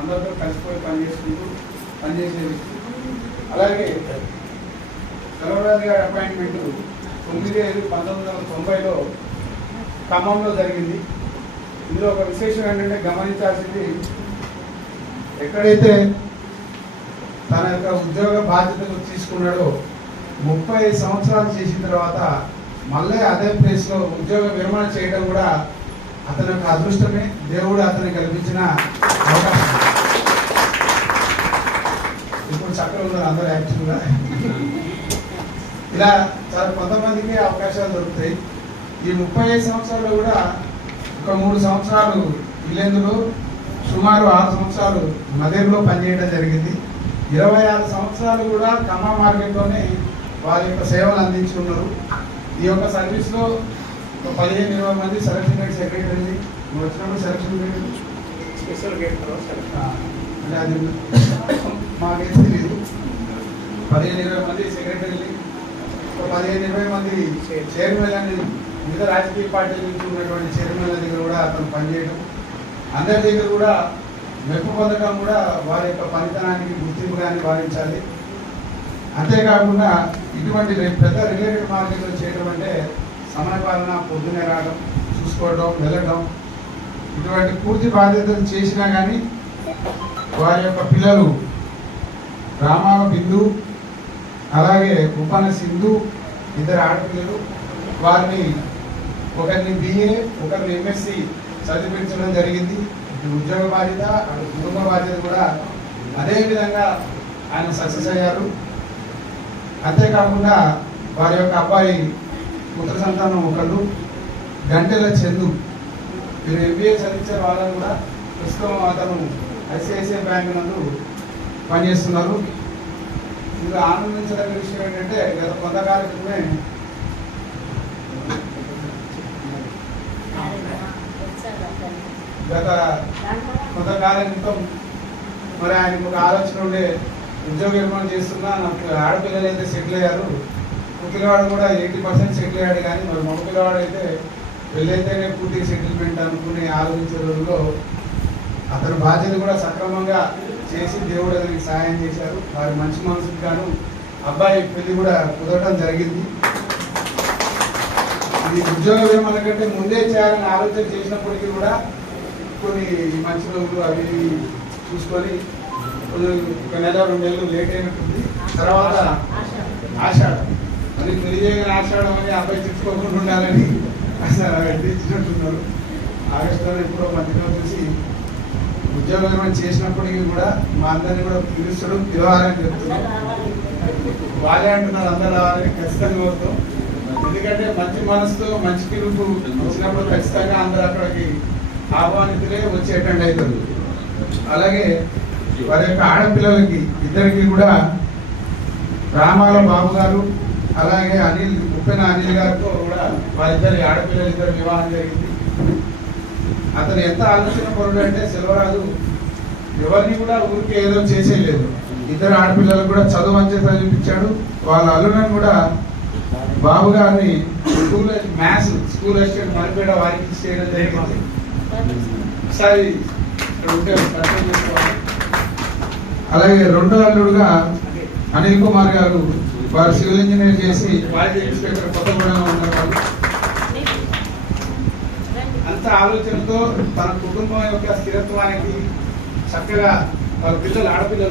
అందరితో కలిసిపోయి పనిచేసే వ్యక్తి. అలాగే సెలవరాజు గారి అపాయింట్మెంట్ 9/5/1990లో ఖమ్మంలో జరిగింది. ఇందులో ఒక విశేషం ఏంటంటే గమనించాల్సింది, ఎక్కడైతే తన యొక్క ఉద్యోగ బాధ్యతలు తీసుకున్నాడో 30 సంవత్సరాలు చేసిన తర్వాత మళ్ళీ అదే ప్లేస్లో ఉద్యోగ విరమణ చేయడం కూడా అతని యొక్క అదృష్టమే, దేవుడు అతనికి కల్పించిన అవకాశం. ఇప్పుడు చక్కగా ఉన్నారు అందరూ యాక్టివ్గా. ఇలా చాలా కొంతమందికి అవకాశాలు దొరుకుతాయి. ఈ 35 సంవత్సరాల్లో కూడా ఒక 3 సంవత్సరాలు ఇల్లెందులో, సుమారు 6 సంవత్సరాలు మదేరులో పనిచేయడం జరిగింది. 26 సంవత్సరాలు కూడా ఖమ్మం మార్కెట్లోనే వారి యొక్క సేవలు అందించుకున్నారు. ఈ యొక్క సర్వీస్లో ఒక 15-20 మంది సెలక్షన్ గేట్ సెక్రటరీ, వచ్చినప్పుడు సెలక్షన్ గేట్ స్పెషల్ గేట్ అంటే అది మాకేం తెలియదు. 15-20 మంది సెక్రటరీని, ఒక 15-20 మంది చైర్మన్ అని వివిధ రాజకీయ పార్టీల నుంచి ఉన్నటువంటి చైర్మన్ల దగ్గర కూడా అతను పనిచేయడం, అందరి దగ్గర కూడా మెప్పు పొందడం కూడా వారి యొక్క పనితనానికి గుర్తింపుగానే భావించాలి. అంతేకాకుండా ఇటువంటి పెద్ద రిలేటెడ్ మార్కెట్లో చేయడం అంటే సమయపాలన, పొద్దునే రావడం, చూసుకోవడం, వెళ్ళడం, ఇటువంటి పూర్తి బాధ్యతలు చేసినా కానీ వారి యొక్క పిల్లలు రామావ బిందు, అలాగే ఉపన సింధు, 2 ఆడపిల్లలు, వారిని ఒకరిని BA, ఒకరిని MSc చదివించడం జరిగింది. ఉద్యోగ బాధ్యత, కుటుంబ బాధ్యత కూడా అదే విధంగా ఆయన సక్సెస్ అయ్యారు. అంతేకాకుండా వారి యొక్క అబ్బాయి పుత్ర సంతానం ఒకళ్ళు, గంటెల చందు, మీరు MBA చదివించే వాళ్ళని కూడా ప్రస్తుతం అతను ICICI బ్యాంక్ నందు పనిచేస్తున్నారు. ఇంకా ఆనందించదగిన విషయం ఏంటంటే గత కొంతకాలం క్రితమే కొంతకాలం క్రితం మరి ఆయనకు ఒక ఆలోచన ఉండే, ఉద్యోగ నిర్మాణం చేస్తున్నా, నాకు ఆడపిల్లలు అయితే సెటిల్ అయ్యారు, పిల్లవాడు కూడా 80% సెటిల్ అయ్యాడు, కానీ మరి మగ పిల్లవాడు అయితే పెళ్ళైతేనే పూర్తి సెటిల్మెంట్ అనుకుని ఆలోచించే రోజుల్లో అతని బాధ్యత కూడా సక్రమంగా చేసి దేవుడు అతనికి సహాయం చేశారు. వారి మంచి మనసుకు గాను అబ్బాయి పెళ్లి కూడా కుదరడం జరిగింది. ఇది ఉద్యోగ విరమణ కంటే ముందే చేయాలని ఆలోచన చేసినప్పటికీ కూడా కొన్ని మంచి రోజులు అవి చూసుకొని ఒక 1-2 నెలలు లేట్ అయినట్టుంది. తర్వాత ఆషాఢం, అది పెళ్లి చేయగానే ఆషాఢం అని అబ్బాయి తెచ్చుకోకుండా ఉండాలని తెచ్చినట్టున్నారు. ఆగస్టులో ఎప్పుడో మధ్యలో చూసి ఉద్యోగ విరమణ చేసినప్పటికీ కూడా మా అందరినీ కూడా పిలుస్తాడు, పిలవాలని చెప్తున్నారు. వాళ్ళే అంటున్నారు అందరు రావాలని, ఖచ్చితంగా కోరుతాం. ఎందుకంటే మంచి మనసుతో మంచి పిలుపు వచ్చినప్పుడు ఖచ్చితంగా అందరూ అక్కడికి ఆహ్వానితులే వచ్చి అటెండ్ అవుతారు. అలాగే వారి యొక్క ఆడపిల్లలకి ఇద్దరికి కూడా రామాల బాబు గారు, అలాగే ఉప్పెన అనిల్ గారితో కూడా వారిద్దరి ఆడపిల్లలు ఇద్దరు వివాహం జరిగింది. అతను ఎంత ఆలోచన పరుడు అంటే సెల్వరాజు ఎవరిని కూడా ఊరికి ఏదో చేసేయలేదు. 2 ఆడపిల్లలకు కూడా చదువు మంచి చదివించాడు. వాళ్ళ అల్లులను కూడా బాబు గారిని మ్యాథ్స్ స్కూల్ అసిస్టెంట్ మరిపేట వారికి చేయడం జరిగింది. ఒకసారి ఇక్కడ ఉంటే పరిచయం చేసుకోవాలి. అలాగే 2వ అల్లుడుగా అనిల్ కుమార్ గారు, వారు సివిల్ ఇంజనీర్ చేసి వాయిద్య ఇన్స్పెక్టర్ కొత్తగూడెంలో ఉన్నారు. అంత ఆలోచనతో తన కుటుంబం యొక్క స్థిరత్వానికి చక్కగా వాళ్ళ పిల్లలు, ఆడపిల్లలు